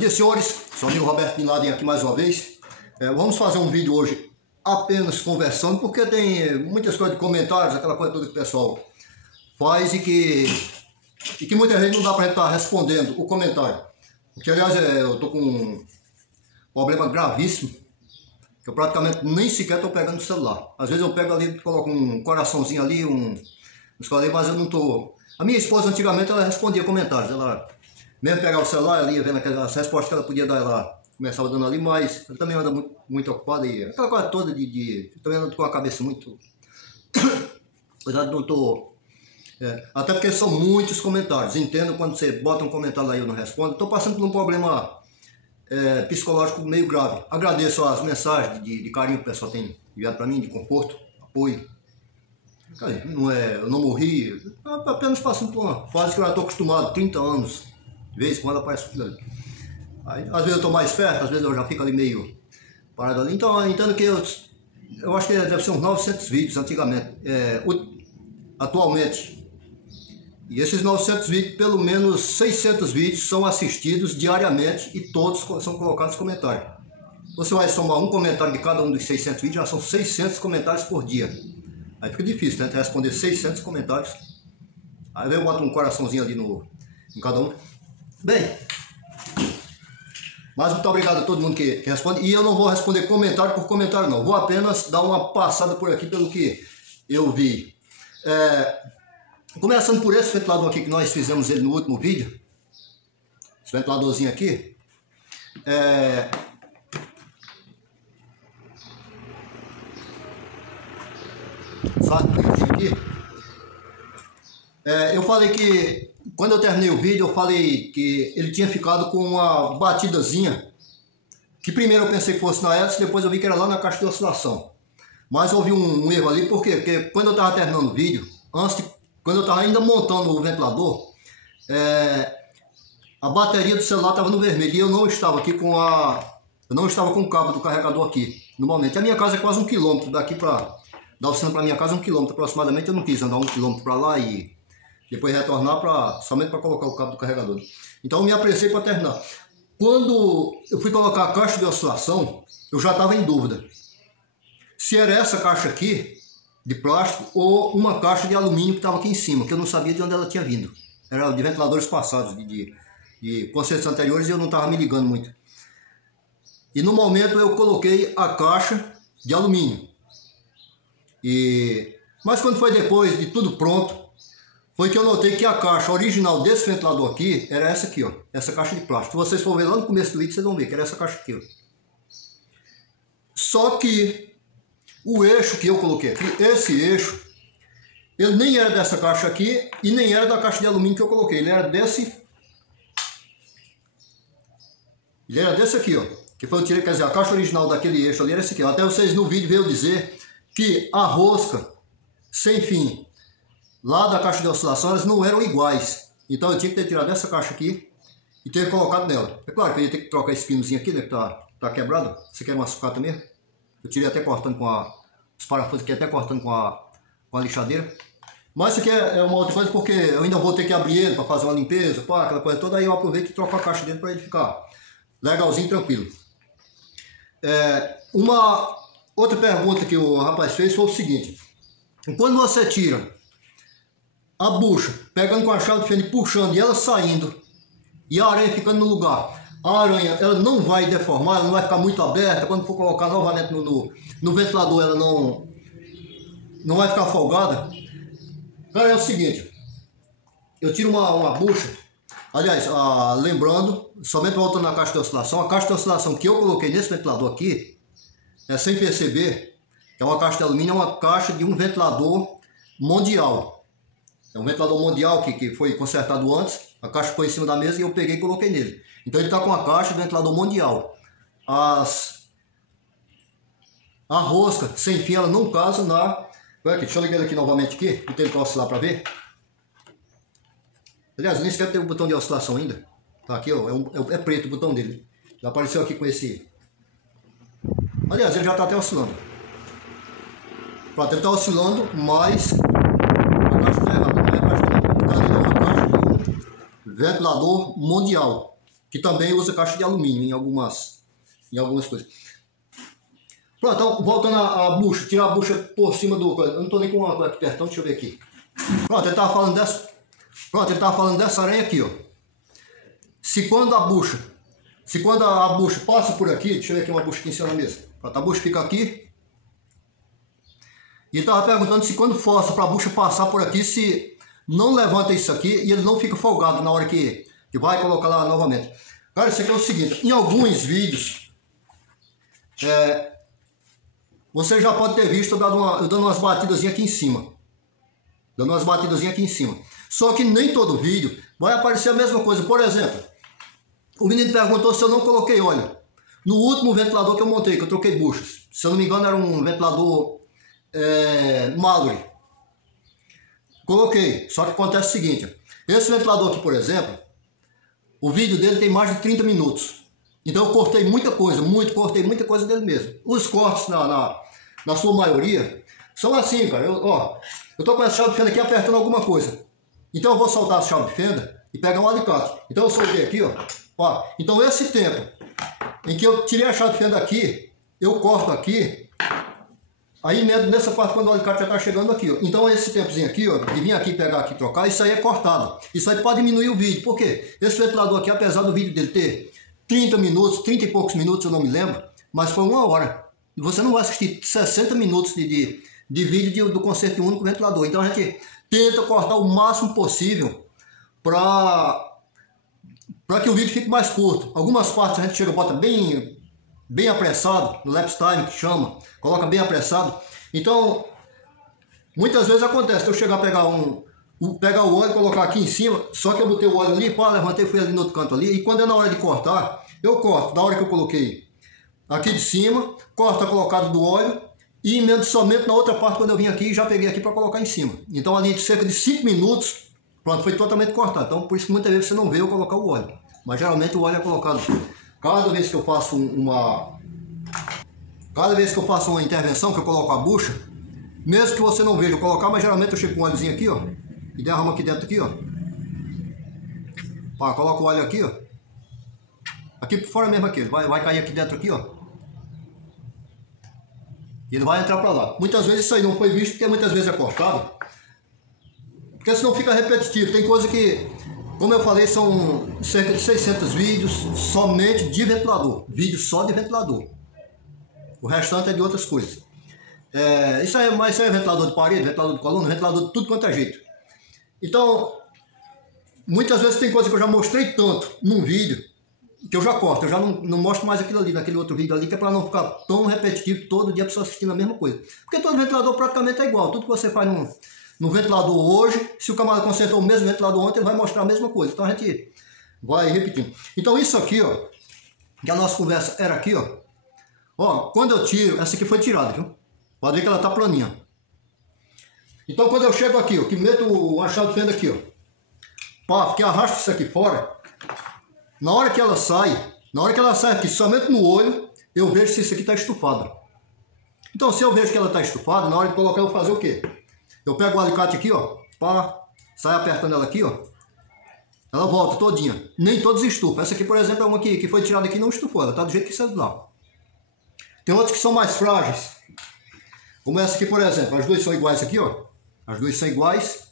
Bom dia, senhores, sou o amigo Roberto Bin Laden aqui mais uma vez. Vamos fazer um vídeo hoje apenas conversando, porque tem muitas coisas de comentários, aquela coisa toda que o pessoal faz e que muitas vezes não dá pra gente estar respondendo o comentário. Porque, aliás, eu tô com um problema gravíssimo, que eu praticamente nem sequer estou pegando o celular. Às vezes eu pego ali, coloco um coraçãozinho ali, mas eu não tô... A minha esposa antigamente ela respondia comentários, ela mesmo pegava o celular ali, vendo aquelas respostas que ela podia dar, ela começava dando ali, mas ela também anda muito ocupada e aquela coisa toda também ando com a cabeça muito... Cuidado, não tô... até porque são muitos comentários, entendo quando você bota um comentário lá e eu não respondo. Estou passando por um problema psicológico meio grave. Agradeço as mensagens de carinho que o pessoal tem enviado para mim, de conforto, apoio. Eu não morri, eu apenas passando por uma fase que eu já estou acostumado, 30 anos, de vez em quando aparece aquilo ali. Aí, às vezes eu estou mais perto, às vezes eu já fico ali meio parado ali. Então eu entendo que eu acho que deve ser uns 900 vídeos antigamente, atualmente. E esses 900 vídeos, pelo menos 600 vídeos são assistidos diariamente e todos são colocados comentários. Você vai somar um comentário de cada um dos 600 vídeos, já são 600 comentários por dia. Aí fica difícil, né? Responder 600 comentários. Aí eu boto um coraçãozinho ali em cada um. Bem, mas muito obrigado a todo mundo que responde. E eu não vou responder comentário por comentário, não. Vou apenas dar uma passada por aqui pelo que eu vi. Começando por esse ventilador aqui que nós fizemos ele no último vídeo. Esse ventiladorzinho aqui. Eu falei que quando eu terminei o vídeo, eu falei que ele tinha ficado com uma batidazinha, que primeiro eu pensei que fosse na hélice, depois eu vi que era lá na caixa de oscilação. Mas houve um erro ali, por quê? Porque quando eu estava terminando o vídeo, quando eu estava ainda montando o ventilador, a bateria do celular estava no vermelho e eu não estava aqui eu não estava com o cabo do carregador aqui no momento. A minha casa é quase 1 quilômetro daqui para da oficina para minha casa, 1 quilômetro aproximadamente. Eu não quis andar 1 quilômetro para lá e depois retornar somente para colocar o cabo do carregador. Então eu me apressei para terminar. Quando eu fui colocar a caixa de oscilação, eu já estava em dúvida se era essa caixa aqui de plástico ou uma caixa de alumínio que estava aqui em cima, que eu não sabia de onde ela tinha vindo. Era de ventiladores passados, de conceitos anteriores, e eu não estava me ligando muito. E no momento eu coloquei a caixa de alumínio. Mas quando foi depois de tudo pronto, foi que eu notei que a caixa original desse ventilador aqui era essa aqui, ó, essa caixa de plástico. Se vocês forem ver lá no começo do vídeo, vocês vão ver que era essa caixa aqui, ó. Só que o eixo que eu coloquei aqui, esse eixo, ele nem era dessa caixa aqui e nem era da caixa de alumínio que eu coloquei. Ele era desse aqui, ó, que foi eu tirei, quer dizer, a caixa original daquele eixo ali era esse aqui. Até vocês no vídeo veio dizer que a rosca sem fim lá da caixa de oscilação, elas não eram iguais. Então eu tinha que ter tirado essa caixa aqui e ter colocado nela. É claro que eu ia ter que trocar esse pinozinho aqui, né, que tá quebrado. Você quer uma sucata mesmo? Eu tirei até cortando com os parafusos aqui, até cortando com a lixadeira. Mas isso aqui é uma outra coisa, porque eu ainda vou ter que abrir ele para fazer uma limpeza, aquela coisa toda. Aí eu aproveito e troco a caixa dele para ele ficar legalzinho, tranquilo. Uma outra pergunta que o rapaz fez foi o seguinte: quando você tira a bucha, pegando com a chave de fenda e puxando, e ela saindo, e a aranha ficando no lugar, a aranha ela não vai deformar, ela não vai ficar muito aberta. Quando for colocar novamente no ventilador, ela não vai ficar folgada. Cara, é o seguinte: eu tiro uma bucha, aliás, lembrando, somente voltando na caixa de oscilação, a caixa de oscilação que eu coloquei nesse ventilador aqui, sem perceber, é uma caixa de alumínio, é uma caixa de um ventilador mundial. É um ventilador mundial que foi consertado antes, a caixa foi em cima da mesa e eu peguei e coloquei nele. Então ele está com a caixa de ventilador mundial. A rosca sem fim, ela não casa na... Olha aqui, deixa eu ligar ele aqui novamente aqui, não tem que oscilar para ver. Aliás, nem sequer tem o botão de oscilação ainda. Tá aqui, ó, é preto o botão dele. Já apareceu aqui com esse... Aliás, ele já está até oscilando. Pronto, ele está oscilando, mas... a caixa está errada. A caixa de ventilador mundial. que também usa caixa de alumínio em algumas coisas. Pronto, então voltando à bucha, tirar a bucha por cima do... Eu não estou nem com uma coisa aqui perto, então deixa eu ver aqui. Pronto, ele estava falando dessa... Pronto, ele estava falando dessa aranha aqui, ó. Se quando a bucha passa por aqui, deixa eu ver aqui uma bucha aqui em cima da mesa. Pronto, a bucha fica aqui. E ele estava perguntando se quando força para a bucha passar por aqui, se não levanta isso aqui e ele não fica folgado na hora que vai colocar lá novamente. Cara, isso aqui é o seguinte, em alguns vídeos, você já pode ter visto eu dando umas batidazinhas aqui em cima. Dando umas batidazinhas aqui em cima. Só que nem todo vídeo vai aparecer a mesma coisa. Por exemplo, o menino perguntou se eu não coloquei óleo. No último ventilador que eu montei, que eu troquei buchas. Se eu não me engano era um ventilador Mallory. Coloquei. Só que acontece o seguinte. Esse ventilador aqui, por exemplo, o vídeo dele tem mais de 30 minutos. Então eu cortei muita coisa, cortei muita coisa dele mesmo. Os cortes, na sua maioria, são assim, cara. Eu tô com essa chave de fenda aqui apertando alguma coisa. Então eu vou soltar a chave de fenda e pegar um alicate. Então eu soltei aqui, ó. Então esse tempo em que eu tirei a chave de fenda aqui, eu corto aqui, aí nessa parte quando o alicate já tá chegando aqui, ó. Então esse tempozinho aqui, ó, de vir aqui, pegar aqui e trocar, isso aí é cortado. Isso aí pode diminuir o vídeo. Por quê? Esse ventilador aqui, apesar do vídeo dele ter 30 minutos, 30 e poucos minutos, eu não me lembro, mas foi 1 hora. E você não vai assistir 60 minutos de vídeo do conserto de um único ventilador. Então a gente tenta cortar o máximo possível para que o vídeo fique mais curto. Algumas partes a gente chega e bota bem apressado, no lapse time que chama, coloca bem apressado. Então, muitas vezes acontece, eu chegar a pegar o óleo e colocar aqui em cima, só que eu botei o óleo ali, pá, levantei, fui ali no outro canto ali, e quando é na hora de cortar, eu corto, da hora que eu coloquei aqui de cima, corto a colocada do óleo, e emendo somente na outra parte quando eu vim aqui, já peguei aqui para colocar em cima. Então ali de cerca de 5 minutos, pronto, foi totalmente cortado. Então por isso que muitas vezes você não vê eu colocar o óleo. Mas geralmente o óleo é colocado cada vez que eu faço uma intervenção, que eu coloco a bucha, mesmo que você não veja eu colocar, mas geralmente eu chego com um óleozinho aqui, ó, e derramo aqui dentro aqui, ó. Pá, coloco o óleo aqui, ó. Aqui por fora mesmo aqui, vai cair aqui dentro aqui, ó. E ele vai entrar para lá. Muitas vezes isso aí não foi visto, porque muitas vezes é cortado. Porque senão fica repetitivo. Tem coisa que, como eu falei, são cerca de 600 vídeos somente de ventilador. Vídeo só de ventilador. O restante é de outras coisas. Isso aí é ventilador de parede, ventilador de coluna, ventilador de tudo quanto é jeito. Então, muitas vezes tem coisa que eu já mostrei tanto num vídeo, que eu já corto, eu já não mostro mais aquilo ali, naquele outro vídeo ali, que é para não ficar tão repetitivo todo dia a pessoa assistindo a mesma coisa. Porque todo ventilador praticamente é igual, tudo que você faz no ventilador hoje, se o camarada consertou o mesmo ventilador ontem, ele vai mostrar a mesma coisa. Então a gente vai repetindo. Então isso aqui, ó, que a nossa conversa era aqui, ó, quando eu tiro, essa aqui foi tirada, viu? Pode ver que ela tá planinha. Então quando eu chego aqui, ó, que meto a chave de fenda aqui, ó, pá, que arrasto isso aqui fora, na hora que ela sai aqui somente no olho, eu vejo se isso aqui está estufado. Então, se eu vejo que ela está estufada, na hora de colocar, eu vou fazer o quê? Eu pego o alicate aqui, ó, pá, sai apertando ela aqui, ó. Ela volta todinha. Nem todos estufam. Essa aqui, por exemplo, é uma que foi tirada aqui e não estufou. Ela está do jeito que saiu de lá. Tem outras que são mais frágeis. Como essa aqui, por exemplo. As duas são iguais aqui, ó. As duas são iguais.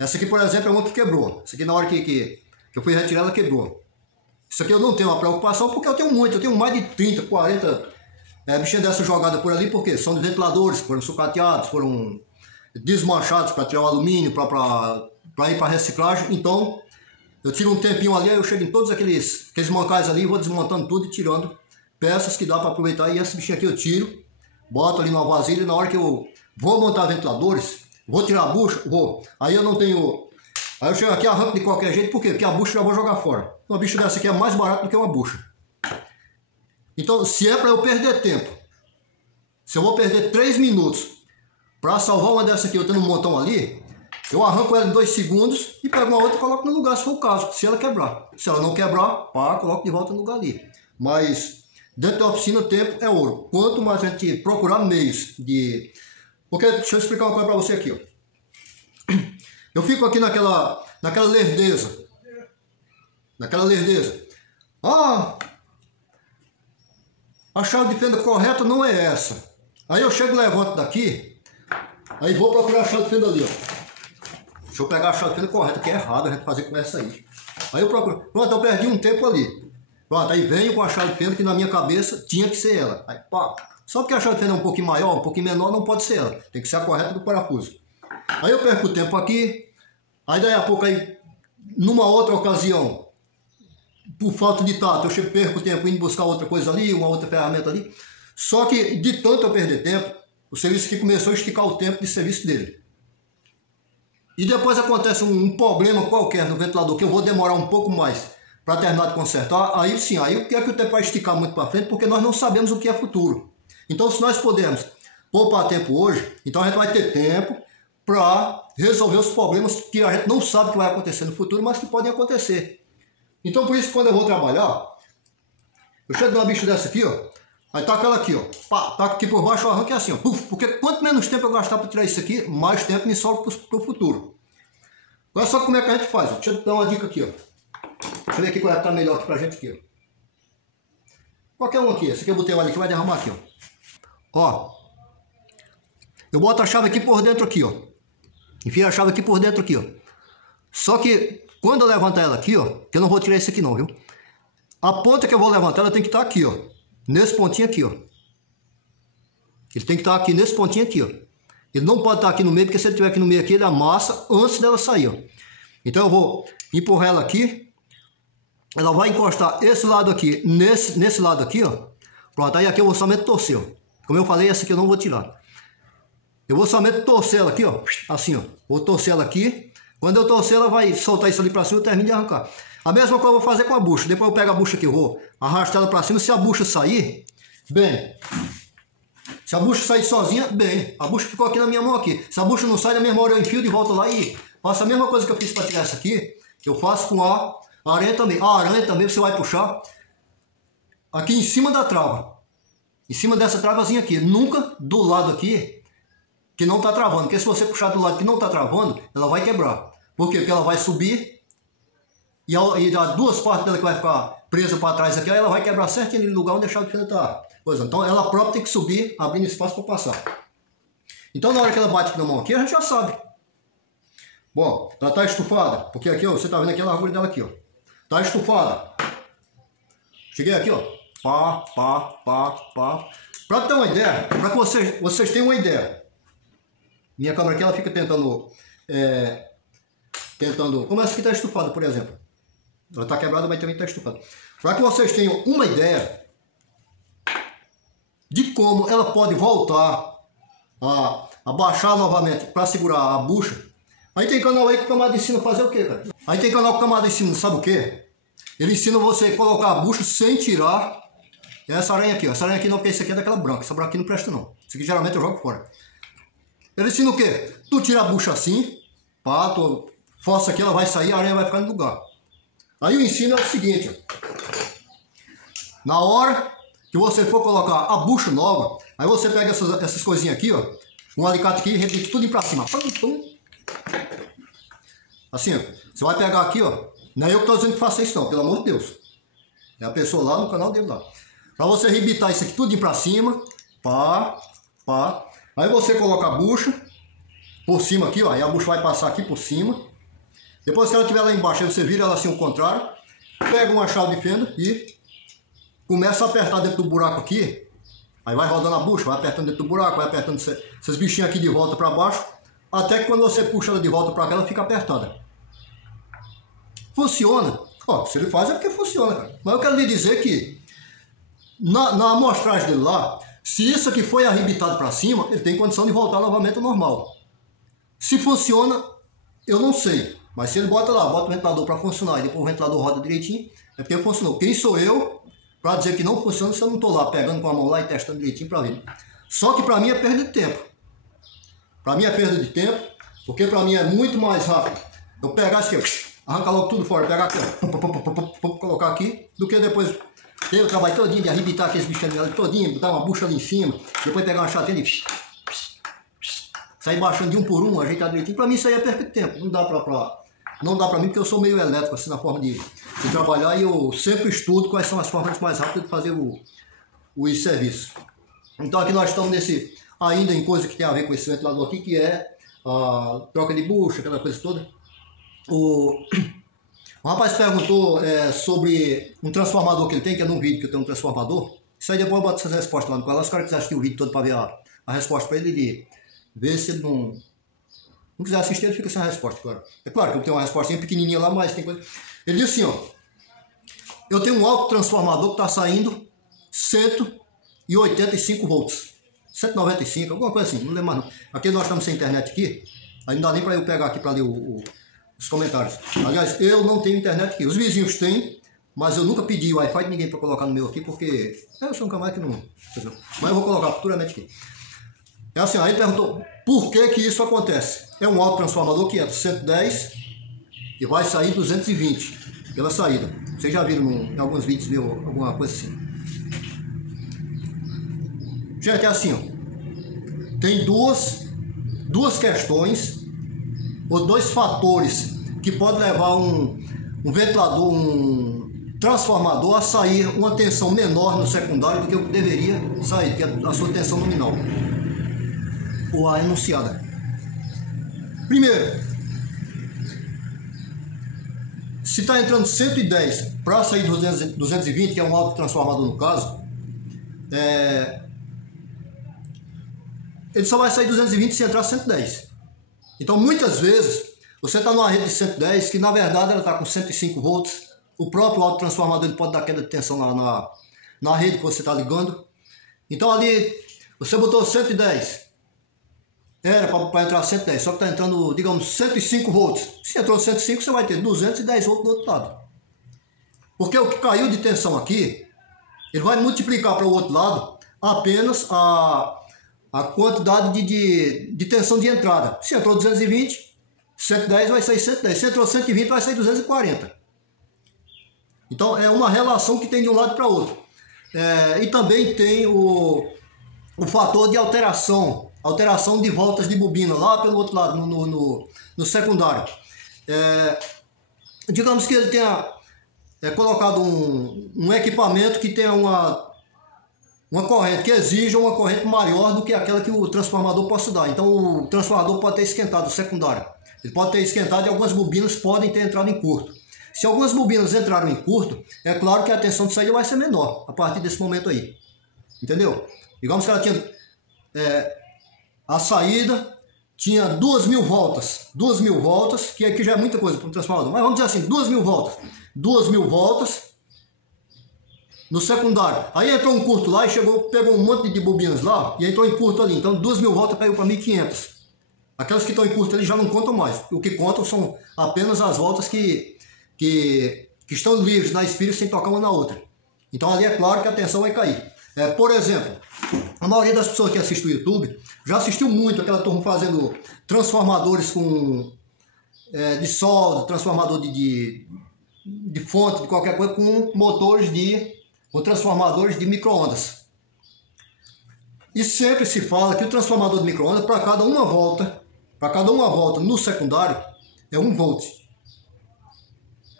Essa aqui, por exemplo, é uma que quebrou. Essa aqui, na hora que eu fui retirar, ela quebrou. Isso aqui eu não tenho uma preocupação porque eu tenho muito. Eu tenho mais de 30, 40 bichinhas dessa jogada por ali. Porque são de ventiladores que foram sucateados, foram desmanchados para tirar o alumínio, para ir para reciclagem. Então, eu tiro um tempinho ali, aí eu chego em todos aqueles mancais ali, vou desmontando tudo e tirando peças que dá para aproveitar. E esse bichinho aqui eu tiro, boto ali numa vasilha, e na hora que eu vou montar ventiladores, vou tirar a bucha, vou. Aí eu não tenho... Aí eu chego aqui e arranco de qualquer jeito, por quê? Porque a bucha eu já vou jogar fora. Uma bicha dessa aqui é mais barata do que uma bucha. Então, se é para eu perder tempo, se eu vou perder 3 minutos para salvar uma dessa aqui, eu tendo um montão ali, eu arranco ela em 2 segundos e pego uma outra e coloco no lugar, se for o caso, se ela quebrar. Se ela não quebrar, pá, coloco de volta no lugar ali. Mas dentro da oficina o tempo é ouro. Quanto mais a gente procurar meios de... Porque, deixa eu explicar uma coisa para você aqui, ó. Eu fico aqui naquela lerdeza. Ah, a chave de fenda correta não é essa. Aí eu chego e levanto daqui, aí vou procurar a chave de fenda ali, ó. Deixa eu pegar a chave de fenda correta, que é errado a gente fazer com essa aí. Aí eu procuro, pronto, eu perdi um tempo ali. Pronto, aí venho com a chave de fenda que na minha cabeça tinha que ser ela. Aí pá, só porque a chave de fenda é um pouquinho maior, um pouquinho menor, não pode ser ela. Tem que ser a correta do parafuso. Aí eu perco o tempo aqui, aí daí a pouco aí, numa outra ocasião, por falta de tato, eu perco o tempo indo buscar outra coisa ali, uma outra ferramenta ali. Só que de tanto eu perder tempo, o serviço aqui começou a esticar o tempo de serviço dele. E depois acontece um problema qualquer no ventilador, que eu vou demorar um pouco mais para terminar de consertar. Aí sim, aí o que é que o tempo vai esticar muito para frente, porque nós não sabemos o que é futuro. Então se nós podemos poupar tempo hoje, então a gente vai ter tempo para resolver os problemas que a gente não sabe que vai acontecer no futuro, mas que podem acontecer. Então por isso que quando eu vou trabalhar, eu chego numa bicha dessa aqui, ó, aí taca ela aqui, ó, pá, taca aqui por baixo, o arranque é assim, ó, puf, porque quanto menos tempo eu gastar para tirar isso aqui, mais tempo me sobra para o futuro. Olha só como é que a gente faz, ó. Deixa eu dar uma dica aqui, ó. Deixa eu ver aqui qual é que tá melhor aqui pra gente aqui, ó. Qualquer um aqui, esse aqui eu botei ali que vai derramar aqui, ó. Ó, eu boto a chave aqui por dentro aqui, ó. Enfio a chave aqui por dentro aqui, ó. Só que quando eu levantar ela aqui, ó, que eu não vou tirar isso aqui não, viu? A ponta que eu vou levantar, ela tem que estar aqui, ó. Nesse pontinho aqui, ó. Ele tem que estar aqui nesse pontinho aqui, ó. Ele não pode estar aqui no meio, porque se ele estiver aqui no meio aqui, ele amassa antes dela sair, ó. Então eu vou empurrar ela aqui. Ela vai encostar esse lado aqui, nesse lado aqui, ó. Pronto, aí aqui eu vou somente torcer, ó. Como eu falei, essa aqui eu não vou tirar. Eu vou somente torcer ela aqui, ó. Assim, ó. Vou torcer ela aqui. Quando eu torcer, ela vai soltar isso ali pra cima e eu termino de arrancar. A mesma coisa eu vou fazer com a bucha. Depois eu pego a bucha aqui, eu vou arrastar ela pra cima. Se a bucha sair, bem. Se a bucha sair sozinha, bem. A bucha ficou aqui na minha mão aqui. Se a bucha não sai, na mesma hora eu enfio de volta lá e faço a mesma coisa que eu fiz para tirar essa aqui. Eu faço com a aranha também. A aranha também você vai puxar aqui em cima da trava. Em cima dessa travazinha aqui. Nunca do lado aqui que não está travando. Porque se você puxar do lado que não está travando, ela vai quebrar. Por quê? Porque ela vai subir e as duas partes dela que vai ficar presa para trás aqui, ela vai quebrar certinho no lugar onde a chave de fenda está. Pois é, então ela própria tem que subir, abrindo espaço para passar. Então na hora que ela bate aqui na mão aqui, a gente já sabe. Bom, ela está estufada, porque aqui, ó, você está vendo aqui a largura dela aqui, ó. Está estufada. Cheguei aqui, ó. Pá, pá, pá, pá. Para ter uma ideia, para que vocês tenham uma ideia. Minha câmera aqui, ela fica tentando... Como essa aqui está estufada, por exemplo. Ela está quebrada, mas também está estufada. Para que vocês tenham uma ideia de como ela pode voltar a baixar novamente para segurar a bucha. Aí tem canal aí que o camarada ensina a fazer o quê, cara? Aí tem canal que o camarada ensina, sabe o quê? Ele ensina você a colocar a bucha sem tirar essa aranha aqui, ó. Essa aranha aqui não, porque esse aqui é daquela branca. Essa branca aqui não presta não. Isso aqui geralmente eu jogo fora. Ele ensina o quê? Tu tira a bucha assim, pá, tu força aqui, ela vai sair, a aranha vai ficar no lugar. Aí o ensino é o seguinte, ó. Na hora que você for colocar a bucha nova, aí você pega essas coisinhas aqui, ó. Um alicate aqui e repite tudo pra cima. Assim, ó. Você vai pegar aqui, ó. Não é eu que estou dizendo que faça isso não, pelo amor de Deus. É a pessoa lá no canal dele lá. Pra você rebitar isso aqui tudo pra cima. Pá, pá. Aí você coloca a bucha por cima aqui, ó. Aí a bucha vai passar aqui por cima. Depois que ela estiver lá embaixo, aí você vira ela assim ao contrário. Pega uma chave de fenda e começa a apertar dentro do buraco aqui. Aí vai rodando a bucha, vai apertando dentro do buraco, vai apertando esses bichinhos aqui de volta pra baixo. Até que quando você puxa ela de volta pra cá, ela fica apertada. Funciona. Ó, se ele faz é porque funciona, cara. Mas eu quero lhe dizer que na amostragem dele lá, se isso aqui foi arrebitado para cima, ele tem condição de voltar novamente ao normal. Se funciona, eu não sei. Mas se ele bota lá, bota o ventilador para funcionar e depois o ventilador roda direitinho, é porque funcionou. Quem sou eu para dizer que não funciona se eu não estou lá pegando com a mão lá e testando direitinho para ver? Só que para mim é perda de tempo. Para mim é perda de tempo, porque para mim é muito mais rápido eu pegar isso aqui, arrancar logo tudo fora, pegar aqui, ó, colocar aqui, do que depois ter o trabalho todinho de arrebitar aqueles bichinhos ali todinho, botar uma bucha ali em cima, depois pegar uma chateira e sair baixando de um por um, ajeitar direitinho. Para mim isso aí é perda de tempo, não dá para não dá para mim porque eu sou meio elétrico assim na forma de trabalhar, e eu sempre estudo quais são as formas mais rápidas de fazer o serviço. Então aqui nós estamos ainda em coisa que tem a ver com esse ventilador aqui, que é a troca de bucha, aquela coisa toda. O rapaz perguntou sobre um transformador que ele tem, que é num vídeo que eu tenho um transformador. Isso aí depois eu boto essas respostas lá no canal. Os caras que assistir o vídeo todo para ver a resposta para ele ver se ele não quiser assistir, ele fica sem a resposta, claro. É claro que eu tenho uma respostinha pequenininha lá, mas tem coisa. Ele disse assim, ó: eu tenho um autotransformador que está saindo 185 volts. 195, alguma coisa assim, não lembro mais não. Aqui nós estamos sem internet aqui, aí não dá nem para eu pegar aqui para ler os comentários. Aliás, eu não tenho internet aqui. Os vizinhos têm, mas eu nunca pedi Wi-Fi de ninguém para colocar no meu aqui, porque eu sou um camarada que não... Mas eu vou colocar futuramente aqui. É assim, aí ele perguntou por que isso acontece. É um autotransformador que é 110 e vai sair 220 pela saída. Vocês já viram em alguns vídeos meu, alguma coisa assim. Gente, é assim, ó. Tem duas questões ou dois fatores que podem levar um ventilador, um transformador a sair uma tensão menor no secundário do que o que deveria sair, que é a sua tensão nominal ou a enunciada. Primeiro, se está entrando 110 para sair 220, que é um autotransformador no caso, ele só vai sair 220 se entrar 110. Então muitas vezes você está numa rede de 110 que na verdade ela está com 105 volts. O próprio autotransformador ele pode dar queda de tensão na rede que você está ligando. Então ali você botou 110, era para entrar 110, só que está entrando, digamos, 105 volts. Se entrou 105, você vai ter 210 volts do outro lado. Porque o que caiu de tensão aqui, ele vai multiplicar para o outro lado apenas a quantidade de tensão de entrada. Se entrou 220, 110 vai sair 110. Se entrou 120, vai sair 240. Então é uma relação que tem de um lado para outro. E também tem o fator de alteração de voltas de bobina lá pelo outro lado, no secundário. Digamos que ele tenha colocado um equipamento que tenha uma corrente, que exija uma corrente maior do que aquela que o transformador possa dar. Então o transformador pode ter esquentado o secundário. Ele pode ter esquentado e algumas bobinas podem ter entrado em curto. Se algumas bobinas entraram em curto, é claro que a tensão de saída vai ser menor a partir desse momento aí. Entendeu? Digamos que ela tinha... a saída tinha 2.000 voltas. 2.000 voltas, que aqui já é muita coisa para um transformador. Mas vamos dizer assim, 2.000 voltas. 2.000 voltas no secundário. Aí entrou um curto lá e pegou um monte de bobinas lá e entrou em curto ali. Então 2.000 voltas caiu para 1.500. Aquelas que estão em curto ali já não contam mais. O que contam são apenas as voltas que estão livres na espira sem tocar uma na outra. Então ali é claro que a tensão vai cair. Por exemplo, a maioria das pessoas que assistem o YouTube já assistiu muito aquela turma fazendo transformadores de solda, transformador de fonte, de qualquer coisa, com motores com transformadores de micro-ondas. E sempre se fala que o transformador de micro-ondas, para cada uma volta no secundário, é 1 volt.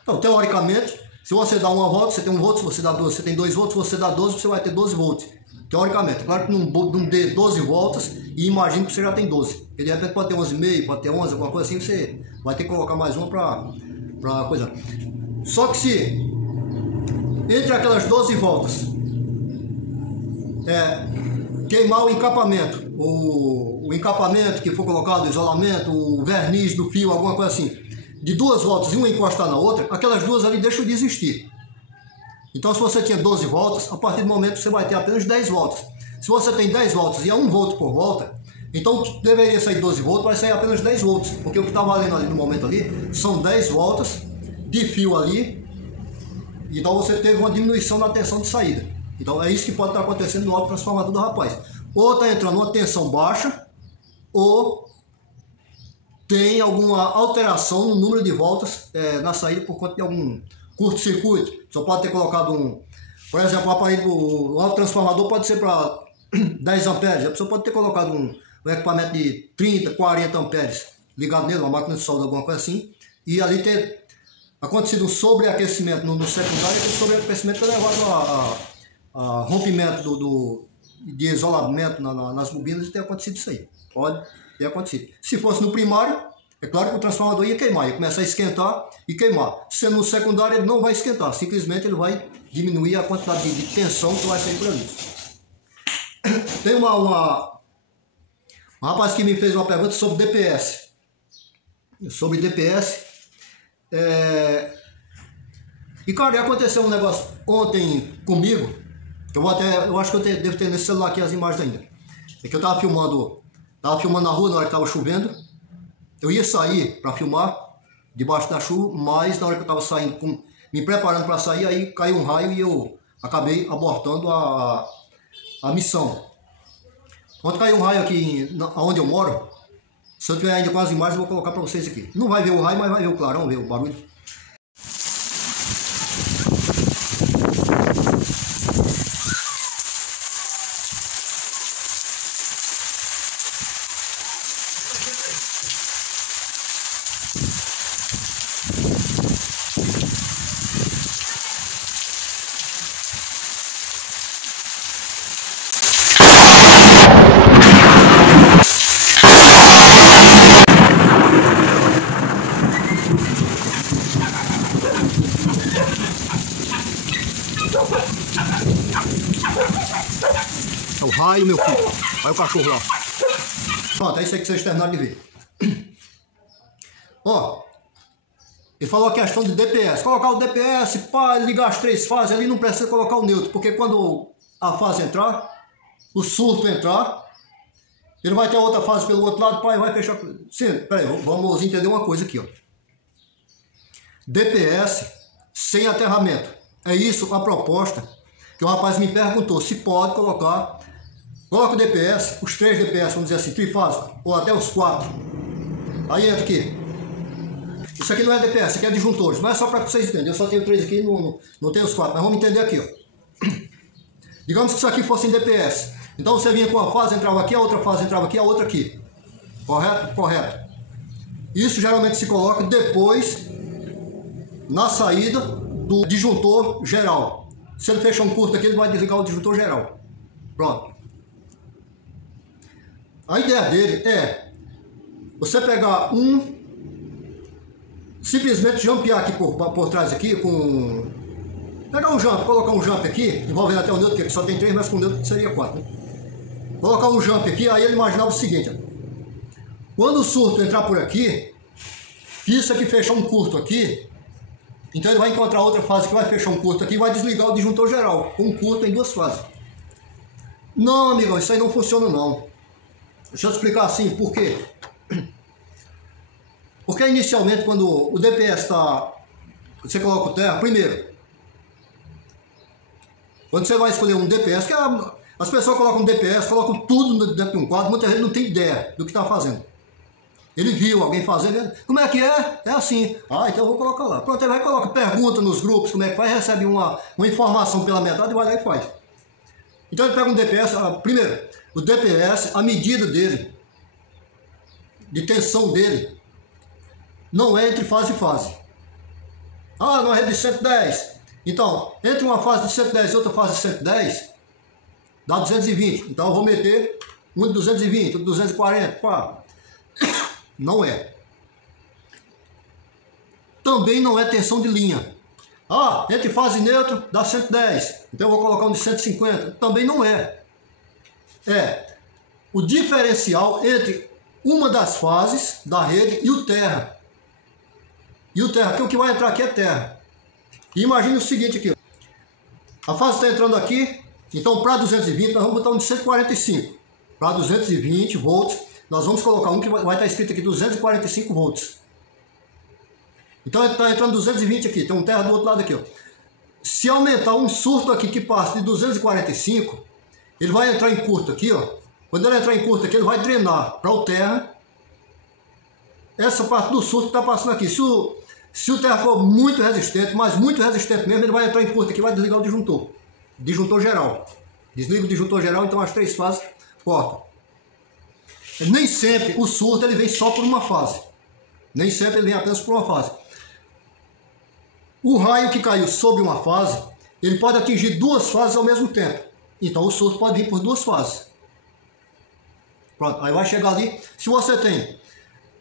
Então, teoricamente, se você dá uma volta, você tem 1 volt, se você dá 12, você tem 2 volts, se você dá 12, você vai ter 12 volts. Teoricamente, claro que não dê 12 voltas e imagine que você já tem 12. E de repente pode ter 11,5, pode ter 11, alguma coisa assim, você vai ter que colocar mais uma para coisa. Só que se entre aquelas 12 voltas queimar o encapamento, o encapamento que for colocado, o isolamento, o verniz do fio, alguma coisa assim, de 2 voltas e uma encostar na outra, aquelas duas ali deixam de existir. Então se você tinha 12 voltas, a partir do momento você vai ter apenas 10 voltas. Se você tem 10 voltas e é 1 volt por volta, então deveria sair 12 volts, vai sair apenas 10 volts, porque o que está valendo ali no momento ali são 10 voltas de fio ali, então você teve uma diminuição na tensão de saída. Então é isso que pode estar acontecendo no autotransformador do rapaz. Ou está entrando uma tensão baixa, ou tem alguma alteração no número de voltas na saída por conta de algum curto-circuito. Só pode ter colocado por exemplo, o autotransformador pode ser para 10 amperes. A pessoa pode ter colocado um equipamento de 30, 40 amperes ligado nele, uma máquina de solda, alguma coisa assim, e ali ter acontecido um sobreaquecimento no secundário, aquele sobreaquecimento ter levado a rompimento de isolamento nas bobinas e ter acontecido isso aí. Pode ter acontecido. Se fosse no primário, é claro que o transformador ia queimar, ia começar a esquentar e queimar. Se no secundário, ele não vai esquentar, simplesmente ele vai diminuir a quantidade de tensão que vai sair por ali. Tem um rapaz que me fez uma pergunta sobre DPS. Sobre DPS. E cara, aconteceu um negócio ontem comigo. Eu acho que eu devo ter nesse celular aqui as imagens ainda. É que eu tava filmando na rua na hora que tava chovendo. Eu ia sair para filmar debaixo da chuva, mas na hora que eu tava saindo, me preparando para sair, aí caiu um raio e eu acabei abortando a missão. Quando caiu um raio aqui onde eu moro, se eu tiver ainda com as imagens, eu vou colocar para vocês aqui. Não vai ver o raio, mas vai ver o clarão, ver o barulho. É o raio, meu filho. Olha o cachorro lá. Pronto, é isso aí que vocês terminaram de ver. Ó, ele falou a questão de DPS. Colocar o DPS para ligar as 3 fases, ali não precisa colocar o neutro, porque quando a fase entrar, o surto entrar, ele vai ter outra fase pelo outro lado, pai, vai fechar. Sim, peraí, vamos entender uma coisa aqui, ó. DPS sem aterramento. É isso a proposta que o rapaz me perguntou se pode colocar. Coloca o DPS, os 3 DPS, vamos dizer assim, trifásico, ou até os 4. Aí entra aqui. Isso aqui não é DPS, isso aqui é disjuntores, mas é só para vocês entenderem. Eu só tenho 3 aqui, não tenho os 4, mas vamos entender aqui, ó. Digamos que isso aqui fosse em DPS. Então você vinha com uma fase, entrava aqui, a outra fase entrava aqui, a outra aqui. Correto? Correto. Isso geralmente se coloca depois, na saída do disjuntor geral. Se ele fechar um curto aqui, ele vai desligar o disjuntor geral. Pronto. A ideia dele é você pegar simplesmente jumpear aqui por trás aqui, pegar um jump, colocar um jump aqui, envolvendo até o neutro, que só tem 3, mas com o neutro seria 4, né? Colocar um jump aqui, aí ele imaginava o seguinte, ó. Quando o surto entrar por aqui, isso aqui fechar um curto aqui, então ele vai encontrar outra fase que vai fechar um curto aqui e vai desligar o disjuntor geral, com um curto em 2 fases. Não, amigão, isso aí não funciona não. Deixa eu explicar assim, por quê? Porque inicialmente quando o DPS está, você coloca o terra, primeiro, quando você vai escolher um DPS, que as pessoas colocam um DPS, colocam tudo dentro de um quadro, muita gente não tem ideia do que está fazendo. Ele viu alguém fazendo, como é que é? É assim. Ah, então eu vou colocar lá. Pronto, ele vai colocar, pergunta nos grupos como é que faz, recebe uma informação pela metade e vai lá e faz. Então ele pega um DPS, primeiro, o DPS, a medida dele, de tensão dele, não é entre fase e fase. Ah, numa rede de 110. Então, entre uma fase de 110 e outra fase de 110, dá 220. Então eu vou meter um de 220, outro de 240, pá. Não é. Também não é tensão de linha. Ah, entre fase e neutro dá 110. Então eu vou colocar um de 150. Também não é. É o diferencial entre uma das fases da rede e o terra. E o terra, que o que vai entrar aqui é terra. E imagine o seguinte aqui. A fase está entrando aqui, então para 220 nós vamos botar um de 145. Para 220 volts, nós vamos colocar um que vai estar escrito aqui 245 volts. Então está entrando 220 aqui, tem um terra do outro lado aqui, ó. Se aumentar um surto aqui que passa de 245, ele vai entrar em curto aqui, ó. Quando ele entrar em curto aqui, ele vai drenar para o terra essa parte do surto que está passando aqui. Se o terra for muito resistente, mas muito resistente mesmo, ele vai entrar em curto aqui e vai desligar o disjuntor. Disjuntor geral. Desliga o disjuntor geral, então as 3 fases cortam. Nem sempre o surto ele vem só por uma fase. Nem sempre ele vem apenas por uma fase. O raio que caiu sobre uma fase, ele pode atingir duas fases ao mesmo tempo. Então o surto pode vir por duas fases. Pronto, aí vai chegar ali. Se você tem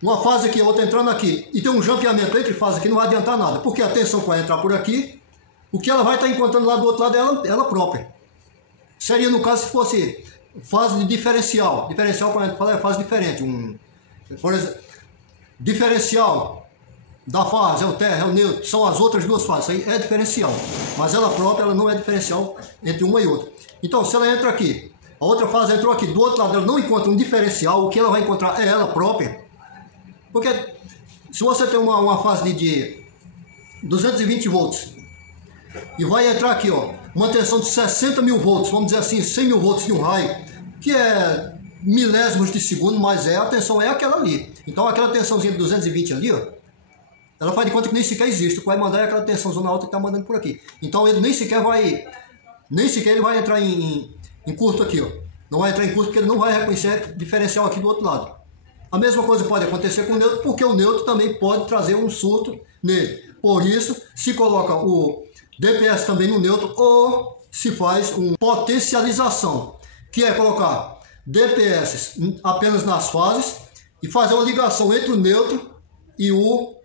uma fase aqui, outra entrando aqui, e tem um jampeamento entre fases aqui, não vai adiantar nada. Porque a tensão que vai entrar por aqui, o que ela vai estar encontrando lá do outro lado é ela própria. Seria no caso se fosse fase de diferencial. Diferencial, quando a gente fala, é fase diferente. Por exemplo, diferencial da fase, é o terra, é o neutro, são as outras duas fases. Isso aí é diferencial. Mas ela própria, ela não é diferencial entre uma e outra. Então, se ela entra aqui, a outra fase entrou aqui, do outro lado ela não encontra um diferencial, o que ela vai encontrar é ela própria. Porque se você tem uma fase de 220 volts e vai entrar aqui, ó, uma tensão de 60 mil volts, vamos dizer assim, 100 mil volts de um raio, que é milésimos de segundo, mas a tensão é aquela ali. Então aquela tensãozinha de 220 ali, ó, ela faz de conta que nem sequer existe. O que vai mandar é aquela tensãozona alta que está mandando por aqui. Então ele nem sequer ele vai entrar em curto aqui, ó. Não vai entrar em curto porque ele não vai reconhecer diferencial aqui do outro lado. A mesma coisa pode acontecer com o neutro, porque o neutro também pode trazer um surto nele. Por isso, se coloca o DPS também no neutro, ou se faz uma potencialização, que é colocar DPS apenas nas fases e fazer uma ligação entre o neutro e o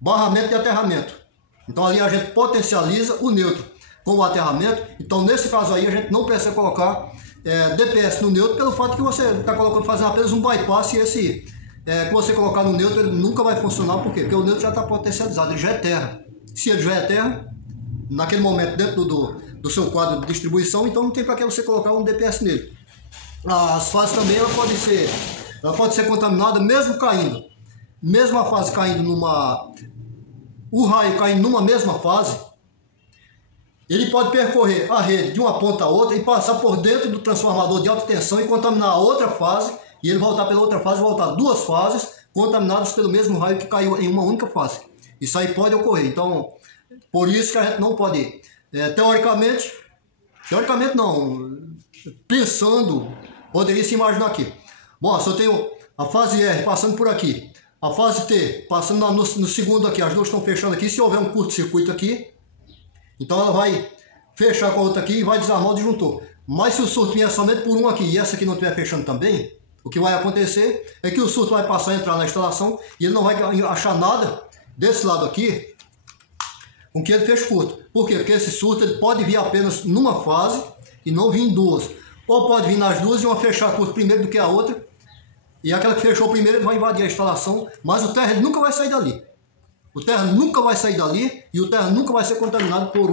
barramento e aterramento. Então ali a gente potencializa o neutro com o aterramento. Então nesse caso aí a gente não precisa colocar DPS no neutro, pelo fato que você está colocando, fazendo apenas um bypass, e esse que você colocar no neutro ele nunca vai funcionar. Por quê? Porque o neutro já está potencializado, ele já é terra. Se ele já é terra, naquele momento dentro do seu quadro de distribuição, então não tem para que você colocar um DPS nele. As fases também ela pode ser contaminada mesmo caindo. Mesmo a fase caindo o raio caindo numa mesma fase, ele pode percorrer a rede de uma ponta a outra e passar por dentro do transformador de alta tensão e contaminar a outra fase, e ele voltar pela outra fase, voltar duas fases contaminadas pelo mesmo raio que caiu em uma única fase. Isso aí pode ocorrer. Então, por isso que a gente não pode, teoricamente não, pensando, poderia se imaginar aqui. Bom, se eu tenho a fase R passando por aqui, a fase T passando no segundo aqui, as duas estão fechando aqui, se houver um curto-circuito aqui, então ela vai fechar com a outra aqui e vai desarmar o disjuntor. Mas se o surto vier somente por um aqui e essa aqui não estiver fechando também, o que vai acontecer é que o surto vai passar a entrar na instalação e ele não vai achar nada desse lado aqui com que ele feche curto. Por quê? Porque esse surto ele pode vir apenas numa fase e não vir em duas. Ou pode vir nas duas e uma fechar curto primeiro do que a outra, e aquela que fechou primeiro ele vai invadir a instalação, mas o terra ele nunca vai sair dali. O terra nunca vai sair dali e o terra nunca vai ser contaminado por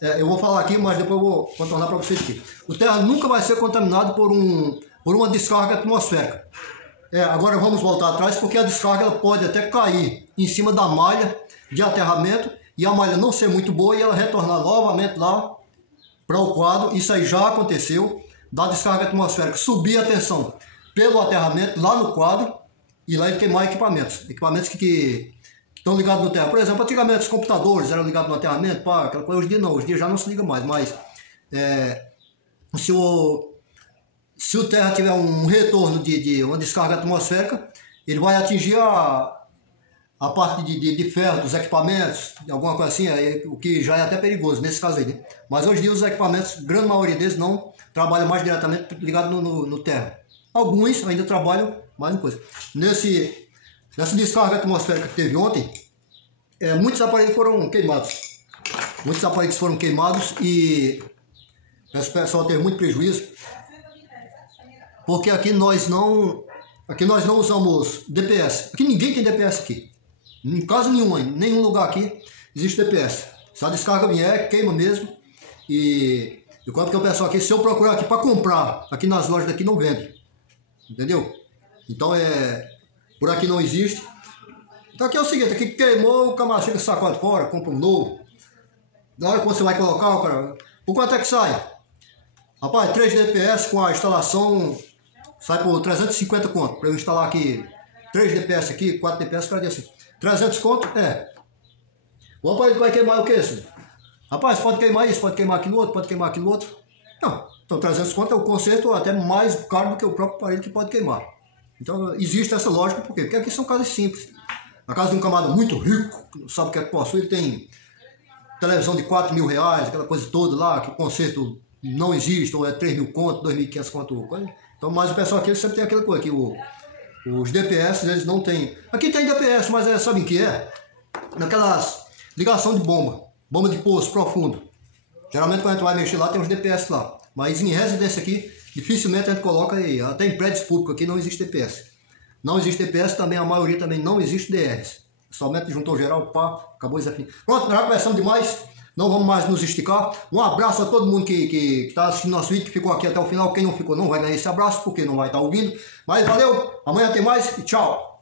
eu vou falar aqui, mas depois eu vou contornar para vocês aqui. O terra nunca vai ser contaminado por uma descarga atmosférica. Agora vamos voltar atrás, porque a descarga ela pode até cair em cima da malha de aterramento e a malha não ser muito boa e ela retornar novamente lá para o quadro. Isso aí já aconteceu, da descarga atmosférica subir a tensão pelo aterramento lá no quadro e lá ele queimar equipamentos que estão ligados no terra. Por exemplo, antigamente os computadores eram ligados no aterramento, pá, aquela coisa. Hoje em dia não, hoje em dia já não se liga mais, mas se o terra tiver um retorno de uma descarga atmosférica, ele vai atingir a parte de ferro dos equipamentos, alguma coisa assim, o que já é até perigoso nesse caso aí, né? Mas hoje em dia os equipamentos, grande maioria deles não trabalham mais diretamente ligado no terra. Alguns ainda trabalham mais uma coisa. Nessa descarga atmosférica que teve ontem, muitos aparelhos foram queimados. Muitos aparelhos foram queimados e o pessoal teve muito prejuízo, porque aqui nós não usamos DPS. Aqui ninguém tem DPS aqui. Em caso nenhum, em nenhum lugar aqui existe DPS. Se a descarga vier, queima mesmo. E porque o pessoal aqui, se eu procurar aqui para comprar, aqui nas lojas daqui não vende. Entendeu? Então por aqui não existe. Então aqui é o seguinte, aqui queimou, o camarada chega, sacode fora, compra um novo. Na hora que você vai colocar, cara, por quanto é que sai? Rapaz, 3 DPS com a instalação sai por 350 conto. Para eu instalar aqui 3 DPS aqui, 4 DPS, cara, assim. 300 conto? O aparelho vai queimar o que, senhor? Rapaz, pode queimar isso, pode queimar aquilo outro, pode queimar aquilo outro. Não, então 300 conto é o conserto até mais caro do que o próprio aparelho que pode queimar. Então existe essa lógica, por quê? Porque aqui são casas simples. Na casa de um camarada muito rico, que não sabe o que é que possui, ele tem televisão de 4 mil reais, aquela coisa toda lá, que o conserto não existe, ou é 3 mil conto, 2.500 conto, coisa. Então, mas o pessoal aqui sempre tem aquela coisa, que os DPS, eles não têm. Aqui tem DPS, mas sabe o que é? Naquelas ligação de bomba de poço profundo. Geralmente quando a gente vai mexer lá, tem uns DPS lá. Mas em residência aqui, dificilmente a gente coloca aí. Até em prédios públicos aqui não existe DPS. Não existe DPS, também a maioria também não existe DRs. Somente juntou geral, pá, acabou isso aqui. Pronto, já conversamos demais. Não vamos mais nos esticar. Um abraço a todo mundo que está assistindo nosso vídeo, que ficou aqui até o final. Quem não ficou não vai ganhar esse abraço, porque não vai estar ouvindo. Mas valeu, amanhã tem mais e tchau.